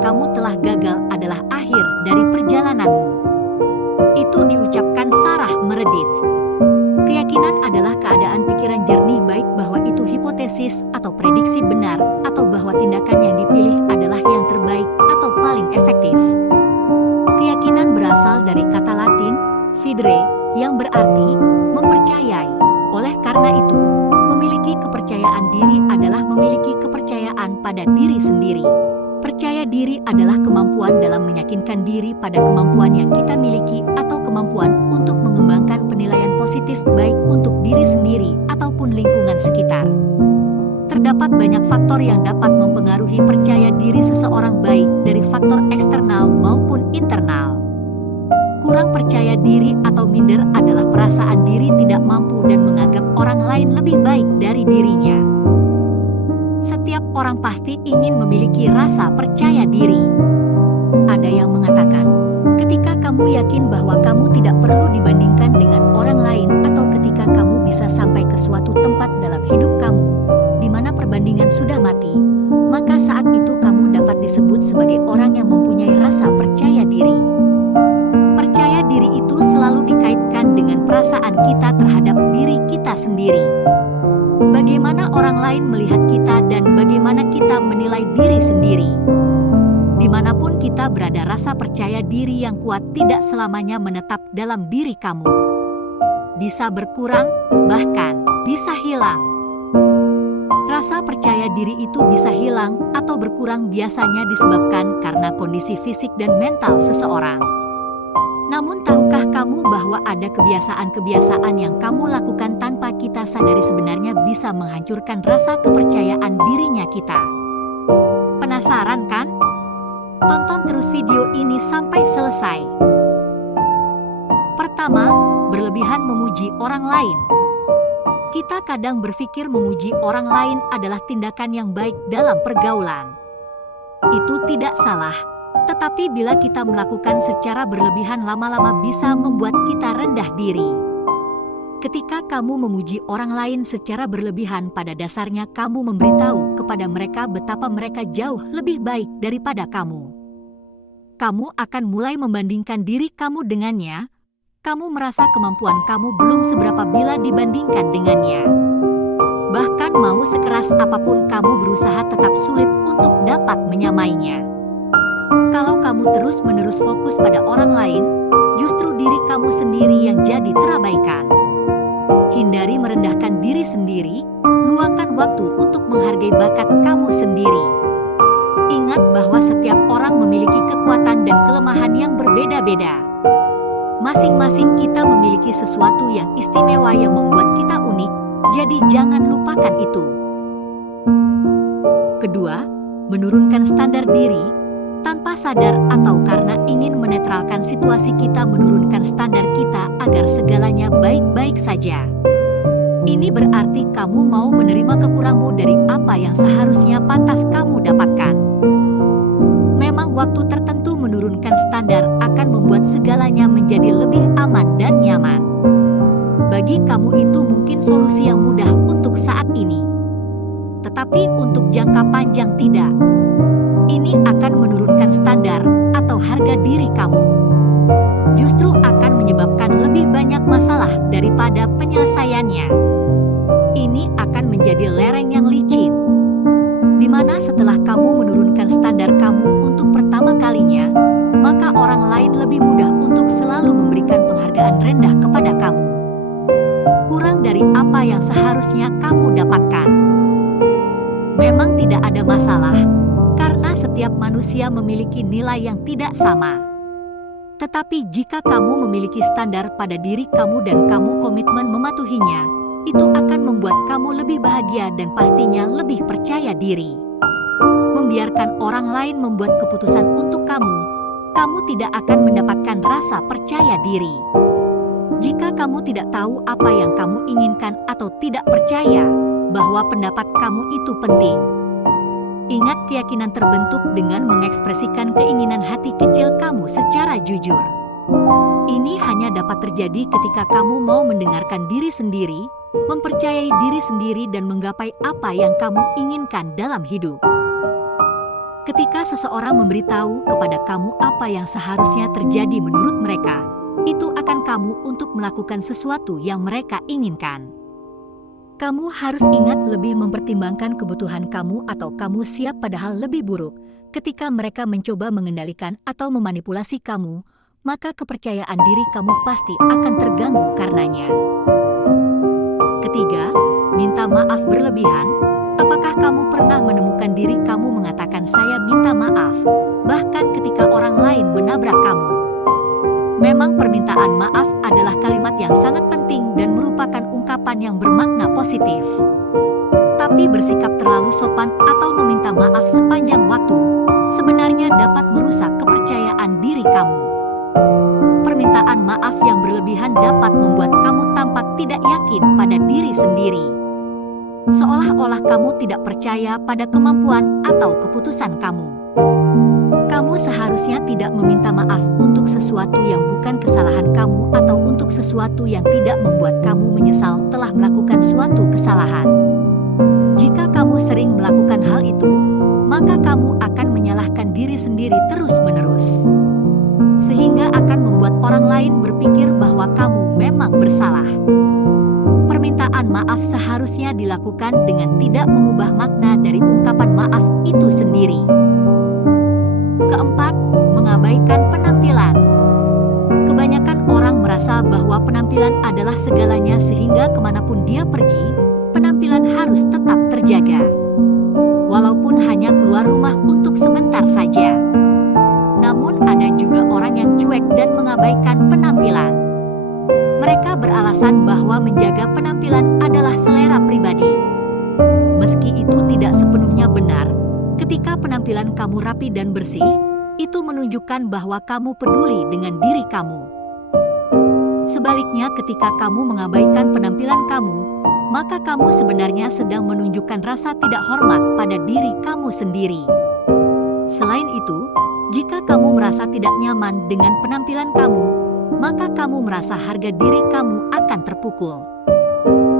kamu telah gagal adalah akhir dari perjalananmu. Itu diucapkan Sarah Meredith. Keyakinan adalah keadaan pikiran jernih baik bahwa itu hipotesis atau prediksi benar atau bahwa tindakan yang dipilih adalah yang terbaik atau paling efektif. Keyakinan berasal dari kata Latin, fidere, yang berarti mempercayai. Oleh karena itu, memiliki kepercayaan diri adalah memiliki kepercayaan pada diri sendiri. Percaya diri adalah kemampuan dalam meyakinkan diri pada kemampuan yang kita miliki atau kemampuan untuk mengembangkan penilaian positif baik untuk diri sendiri ataupun lingkungan sekitar. Terdapat banyak faktor yang dapat mempengaruhi percaya diri seseorang baik dari faktor eksternal maupun internal. Kurang percaya diri atau minder adalah perasaan diri tidak mampu dan menganggap orang lain lebih baik dari dirinya. Setiap orang pasti ingin memiliki rasa percaya diri. Ada yang mengatakan, ketika kamu yakin bahwa kamu tidak perlu dibandingkan dengan orang lain atau ketika kamu bisa sampai ke suatu tempat dalam hidup kamu, di mana perbandingan sudah mati, maka saat itu kamu dapat disebut sebagai orang yang mempunyai rasa percaya diri. Percaya diri itu selalu dikaitkan dengan perasaan kita terhadap diri kita sendiri. Bagaimana orang lain melihat kita dan bagaimana kita menilai diri sendiri. Dimanapun kita berada, rasa percaya diri yang kuat tidak selamanya menetap dalam diri kamu. Bisa berkurang, bahkan bisa hilang. Rasa percaya diri itu bisa hilang atau berkurang biasanya disebabkan karena kondisi fisik dan mental seseorang. Namun tahukah kamu bahwa ada kebiasaan-kebiasaan yang kamu lakukan tanpa kita sadari sebenarnya bisa menghancurkan rasa kepercayaan dirinya kita? Penasaran kan? Tonton terus video ini sampai selesai. Pertama, berlebihan memuji orang lain. Kita kadang berpikir memuji orang lain adalah tindakan yang baik dalam pergaulan. Itu tidak salah. Tetapi bila kita melakukan secara berlebihan lama-lama bisa membuat kita rendah diri. Ketika kamu memuji orang lain secara berlebihan, pada dasarnya kamu memberitahu kepada mereka betapa mereka jauh lebih baik daripada kamu. Kamu akan mulai membandingkan diri kamu dengannya. Kamu merasa kemampuan kamu belum seberapa bila dibandingkan dengannya. Bahkan mau sekeras apapun kamu berusaha tetap sulit untuk dapat menyamainya. Kalau kamu terus-menerus fokus pada orang lain, justru diri kamu sendiri yang jadi terabaikan. Hindari merendahkan diri sendiri, luangkan waktu untuk menghargai bakat kamu sendiri. Ingat bahwa setiap orang memiliki kekuatan dan kelemahan yang berbeda-beda. Masing-masing kita memiliki sesuatu yang istimewa yang membuat kita unik, jadi jangan lupakan itu. Kedua, menurunkan standar diri. Tanpa sadar atau karena ingin menetralkan situasi, kita menurunkan standar kita agar segalanya baik-baik saja. Ini berarti kamu mau menerima kekurangmu dari apa yang seharusnya pantas kamu dapatkan. Memang waktu tertentu menurunkan standar akan membuat segalanya menjadi lebih aman dan nyaman. Bagi kamu itu mungkin solusi yang mudah untuk saat ini. Tetapi untuk jangka panjang tidak. Ini akan menurunkan standar atau harga diri kamu. Justru akan menyebabkan lebih banyak masalah daripada penyelesaiannya. Ini akan menjadi lereng yang licin, di mana setelah kamu menurunkan standar kamu untuk pertama kalinya, maka orang lain lebih mudah untuk selalu memberikan penghargaan rendah kepada kamu. Kurang dari apa yang seharusnya kamu dapatkan. Memang tidak ada masalah, karena setiap manusia memiliki nilai yang tidak sama. Tetapi jika kamu memiliki standar pada diri kamu dan kamu komitmen mematuhinya, itu akan membuat kamu lebih bahagia dan pastinya lebih percaya diri. Membiarkan orang lain membuat keputusan untuk kamu, kamu tidak akan mendapatkan rasa percaya diri. Jika kamu tidak tahu apa yang kamu inginkan atau tidak percaya bahwa pendapat kamu itu penting, ingat, keyakinan terbentuk dengan mengekspresikan keinginan hati kecil kamu secara jujur. Ini hanya dapat terjadi ketika kamu mau mendengarkan diri sendiri, mempercayai diri sendiri dan menggapai apa yang kamu inginkan dalam hidup. Ketika seseorang memberitahu kepada kamu apa yang seharusnya terjadi menurut mereka, itu akan kamu untuk melakukan sesuatu yang mereka inginkan. Kamu harus ingat lebih mempertimbangkan kebutuhan kamu atau kamu siap padahal lebih buruk. Ketika mereka mencoba mengendalikan atau memanipulasi kamu, maka kepercayaan diri kamu pasti akan terganggu karenanya. Ketiga, minta maaf berlebihan. Apakah kamu pernah menemukan diri kamu mengatakan "saya minta maaf", bahkan ketika orang lain menabrak kamu? Memang permintaan maaf adalah kalimat yang sangat penting dan merupakan ungkapan yang bermakna positif. Tapi bersikap terlalu sopan atau meminta maaf sepanjang waktu sebenarnya dapat merusak kepercayaan diri kamu. Permintaan maaf yang berlebihan dapat membuat kamu tampak tidak yakin pada diri sendiri. Seolah-olah kamu tidak percaya pada kemampuan atau keputusan kamu. Kamu seharusnya tidak meminta maaf untuk sesuatu yang bukan kesalahan kamu atau untuk sesuatu yang tidak membuat kamu menyesal telah melakukan suatu kesalahan. Jika kamu sering melakukan hal itu, maka kamu akan menyalahkan diri sendiri terus-menerus. Sehingga akan membuat orang lain berpikir bahwa kamu memang bersalah. Permintaan maaf seharusnya dilakukan dengan tidak mengubah makna dari ungkapan maaf itu sendiri. Keempat, mengabaikan penampilan. Kebanyakan orang merasa bahwa penampilan adalah segalanya sehingga kemanapun dia pergi, penampilan harus tetap terjaga. Walaupun hanya keluar rumah untuk sebentar saja. Namun ada juga orang yang cuek dan mengabaikan penampilan. Mereka beralasan bahwa menjaga penampilan adalah selera pribadi. Meski itu tidak sepenuhnya benar, ketika penampilan kamu rapi dan bersih, itu menunjukkan bahwa kamu peduli dengan diri kamu. Sebaliknya, ketika kamu mengabaikan penampilan kamu, maka kamu sebenarnya sedang menunjukkan rasa tidak hormat pada diri kamu sendiri. Selain itu, jika kamu merasa tidak nyaman dengan penampilan kamu, maka kamu merasa harga diri kamu akan terpukul.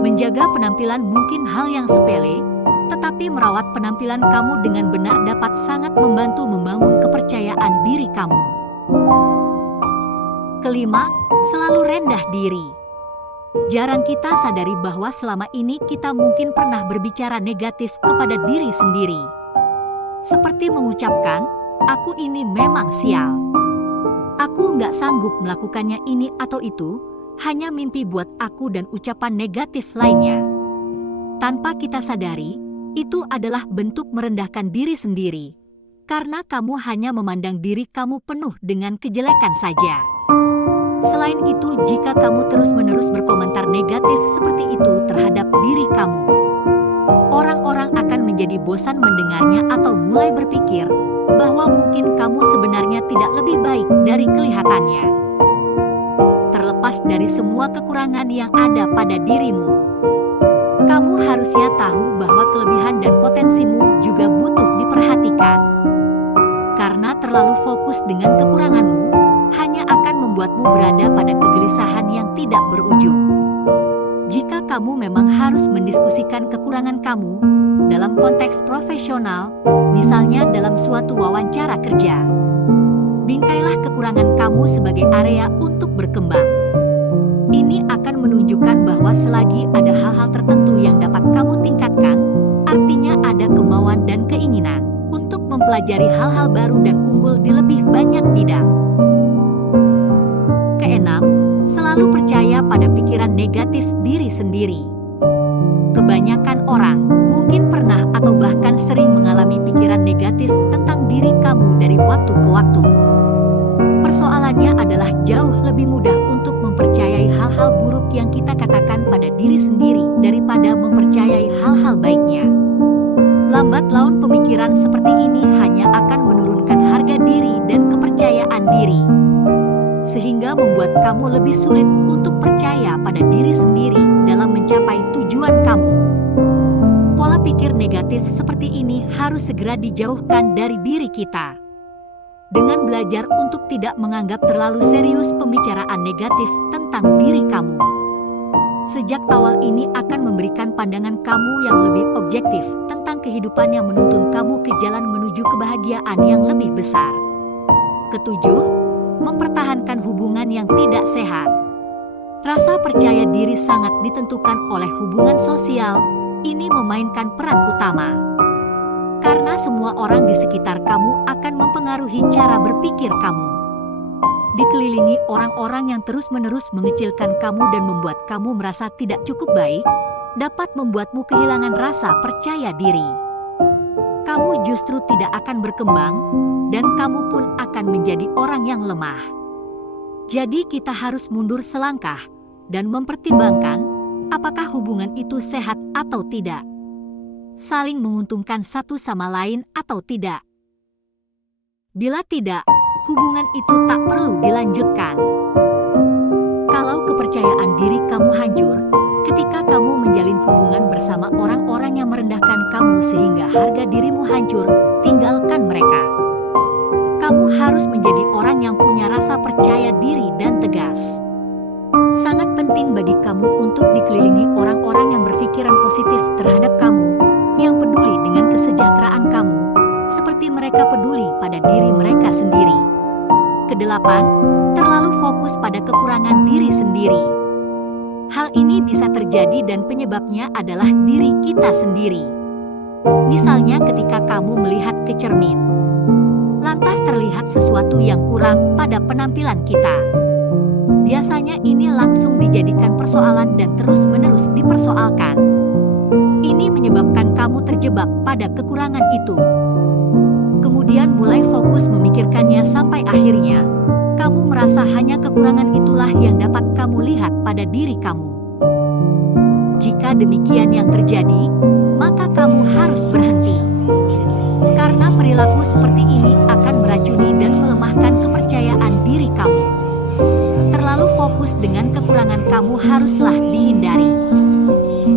Menjaga penampilan mungkin hal yang sepele, tetapi merawat penampilan kamu dengan benar dapat sangat membantu membangun kepercayaan diri kamu. Kelima, selalu rendah diri. Jarang kita sadari bahwa selama ini kita mungkin pernah berbicara negatif kepada diri sendiri. Seperti mengucapkan, "Aku ini memang sial. Aku nggak sanggup melakukannya ini atau itu, hanya mimpi buat aku," dan ucapan negatif lainnya. Tanpa kita sadari, itu adalah bentuk merendahkan diri sendiri. Karena kamu hanya memandang diri kamu penuh dengan kejelekan saja. Selain itu, jika kamu terus-menerus berkomentar negatif seperti itu terhadap diri kamu, orang-orang akan menjadi bosan mendengarnya atau mulai berpikir bahwa mungkin kamu sebenarnya tidak lebih baik dari kelihatannya. Terlepas dari semua kekurangan yang ada pada dirimu, kamu harusnya tahu bahwa kelebihan dan potensimu juga butuh diperhatikan. Karena terlalu fokus dengan kekuranganmu, hanya akan membuatmu berada pada kegelisahan yang tidak berujung. Jika kamu memang harus mendiskusikan kekurangan kamu dalam konteks profesional, misalnya dalam suatu wawancara kerja, bingkailah kekurangan kamu sebagai area untuk berkembang. Ini akan menunjukkan bahwa selagi ada hal-hal tertentu yang dapat kamu tingkatkan, artinya ada kemauan dan keinginan untuk mempelajari hal-hal baru dan unggul di lebih banyak bidang. Keenam, selalu percaya pada pikiran negatif diri sendiri. Kebanyakan orang mungkin pernah atau bahkan sering mengalami pikiran negatif tentang diri kamu dari waktu ke waktu. Persoalannya adalah jauh lebih mudah untuk mempercayai hal-hal buruk yang kita katakan pada diri sendiri daripada mempercayai hal-hal baiknya. Lambat laun pemikiran seperti ini hanya akan menurunkan harga diri dan kepercayaan diri, sehingga membuat kamu lebih sulit untuk percaya pada diri sendiri dalam mencapai tujuan kamu. Pola pikir negatif seperti ini harus segera dijauhkan dari diri kita. Dengan belajar untuk tidak menganggap terlalu serius pembicaraan negatif tentang diri kamu. Sejak awal ini akan memberikan pandangan kamu yang lebih objektif tentang kehidupan yang menuntun kamu ke jalan menuju kebahagiaan yang lebih besar. Ketujuh, mempertahankan hubungan yang tidak sehat. Rasa percaya diri sangat ditentukan oleh hubungan sosial. Ini memainkan peran utama. Karena semua orang di sekitar kamu akan mempengaruhi cara berpikir kamu. Dikelilingi orang-orang yang terus-menerus mengecilkan kamu dan membuat kamu merasa tidak cukup baik, dapat membuatmu kehilangan rasa percaya diri. Kamu justru tidak akan berkembang, dan kamu pun akan menjadi orang yang lemah. Jadi kita harus mundur selangkah dan mempertimbangkan apakah hubungan itu sehat atau tidak. Saling menguntungkan satu sama lain atau tidak. Bila tidak, hubungan itu tak perlu dilanjutkan. Kalau kepercayaan diri kamu hancur, ketika kamu menjalin hubungan bersama orang-orang yang merendahkan kamu sehingga harga dirimu hancur, tinggalkan mereka. Kamu harus menjadi orang yang punya rasa percaya diri dan tegas. Sangat penting bagi kamu untuk dikelilingi orang-orang yang berpikiran positif terhadap kamu, yang peduli dengan kesejahteraan kamu, seperti mereka peduli pada diri mereka sendiri. Kedelapan, terlalu fokus pada kekurangan diri sendiri. Hal ini bisa terjadi dan penyebabnya adalah diri kita sendiri. Misalnya ketika kamu melihat ke cermin, lantas terlihat sesuatu yang kurang pada penampilan kita. Biasanya ini langsung dijadikan persoalan dan terus-menerus dipersoalkan. Ini menyebabkan kamu terjebak pada kekurangan itu. Kemudian mulai fokus memikirkannya sampai akhirnya, kamu merasa hanya kekurangan itulah yang dapat kamu lihat pada diri kamu. Jika demikian yang terjadi, maka kamu harus berhenti. Karena perilaku seperti ini akan meracuni dan melemahkan kepercayaan diri kamu. Terlalu fokus dengan kekurangan kamu haruslah dihindari.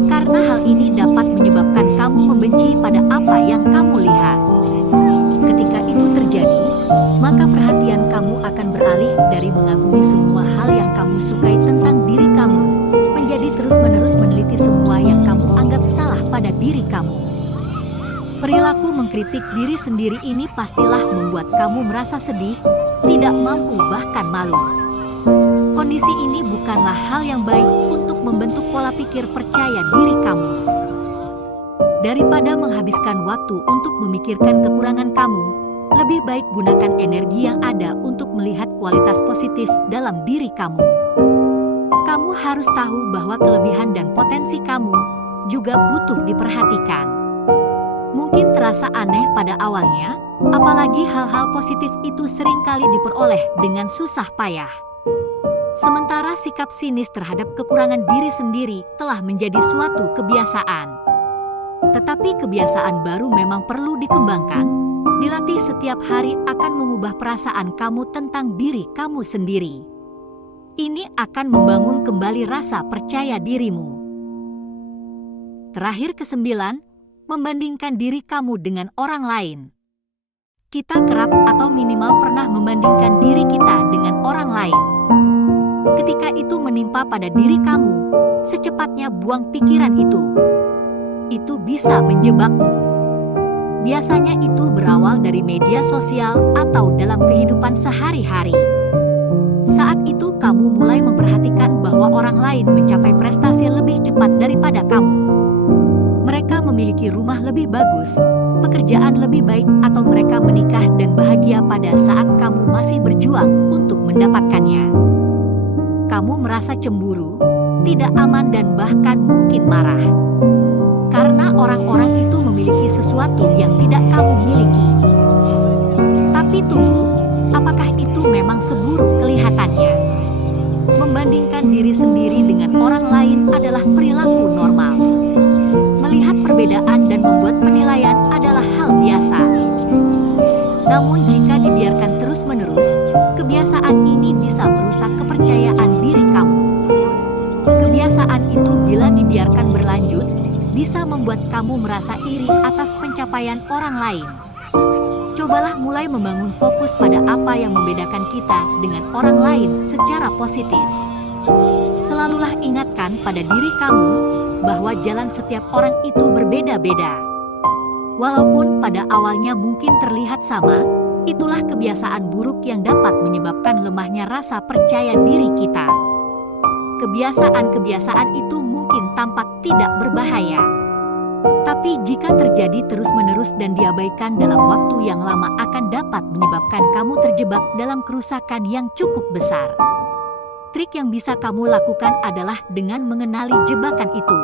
Karena hal ini dapat menyebabkan kamu membenci pada apa yang kamu lihat. Ketika itu terjadi, maka perhatian kamu akan beralih dari mengagumi semua hal yang kamu sukai tentang diri kamu, menjadi terus-menerus meneliti semua yang kamu anggap salah pada diri kamu. Perilaku mengkritik diri sendiri ini pastilah membuat kamu merasa sedih, tidak mampu bahkan malu. Kondisi ini bukanlah hal yang baik untuk membentuk pola pikir percaya diri kamu. Daripada menghabiskan waktu untuk memikirkan kekurangan kamu, lebih baik gunakan energi yang ada untuk melihat kualitas positif dalam diri kamu. Kamu harus tahu bahwa kelebihan dan potensi kamu juga butuh diperhatikan. Mungkin terasa aneh pada awalnya, apalagi hal-hal positif itu seringkali diperoleh dengan susah payah. Sementara sikap sinis terhadap kekurangan diri sendiri telah menjadi suatu kebiasaan. Tetapi kebiasaan baru memang perlu dikembangkan, dilatih setiap hari akan mengubah perasaan kamu tentang diri kamu sendiri. Ini akan membangun kembali rasa percaya dirimu. Terakhir kesembilan, membandingkan diri kamu dengan orang lain. Kita kerap atau minimal pernah membandingkan diri kita dengan orang lain. Ketika itu menimpa pada diri kamu, secepatnya buang pikiran itu. Itu bisa menjebakmu. Biasanya itu berawal dari media sosial atau dalam kehidupan sehari-hari. Saat itu kamu mulai memperhatikan bahwa orang lain mencapai prestasi lebih cepat daripada kamu. Mereka memiliki rumah lebih bagus, pekerjaan lebih baik, atau mereka menikah dan bahagia pada saat kamu masih berjuang untuk mendapatkannya. Kamu merasa cemburu, tidak aman, dan bahkan mungkin marah. Karena orang-orang itu memiliki sesuatu yang tidak kamu miliki. Tapi tunggu, apakah itu memang seburuk kelihatannya? Membandingkan diri sendiri dengan orang lain adalah perilaku normal. Melihat perbedaan dan membuat penilaian adalah hal biasa. Namun jika dibiarkan terus-menerus, kebiasaan ini bisa merusak kepercayaan diri kamu. Kebiasaan itu bila dibiarkan berlanjut, bisa membuat kamu merasa iri atas pencapaian orang lain. Cobalah mulai membangun fokus pada apa yang membedakan kita dengan orang lain secara positif. Selalulah ingatkan pada diri kamu bahwa jalan setiap orang itu berbeda-beda. Walaupun pada awalnya mungkin terlihat sama, itulah kebiasaan buruk yang dapat menyebabkan lemahnya rasa percaya diri kita. Kebiasaan-kebiasaan itu mungkin tampak tidak berbahaya. Tapi jika terjadi terus-menerus dan diabaikan dalam waktu yang lama akan dapat menyebabkan kamu terjebak dalam kerusakan yang cukup besar. Trik yang bisa kamu lakukan adalah dengan mengenali jebakan itu.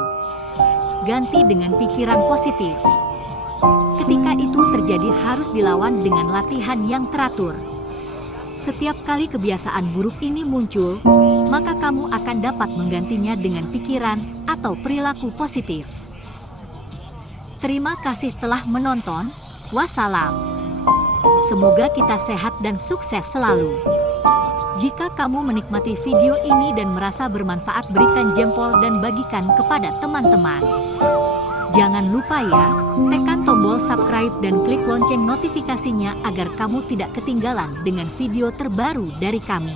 Ganti dengan pikiran positif. Ketika itu terjadi harus dilawan dengan latihan yang teratur. Setiap kali kebiasaan buruk ini muncul, maka kamu akan dapat menggantinya dengan pikiran atau perilaku positif. Terima kasih telah menonton. Wassalam. Semoga kita sehat dan sukses selalu. Jika kamu menikmati video ini dan merasa bermanfaat, berikan jempol dan bagikan kepada teman-teman. Jangan lupa ya, tekan tombol subscribe dan klik lonceng notifikasinya agar kamu tidak ketinggalan dengan video terbaru dari kami.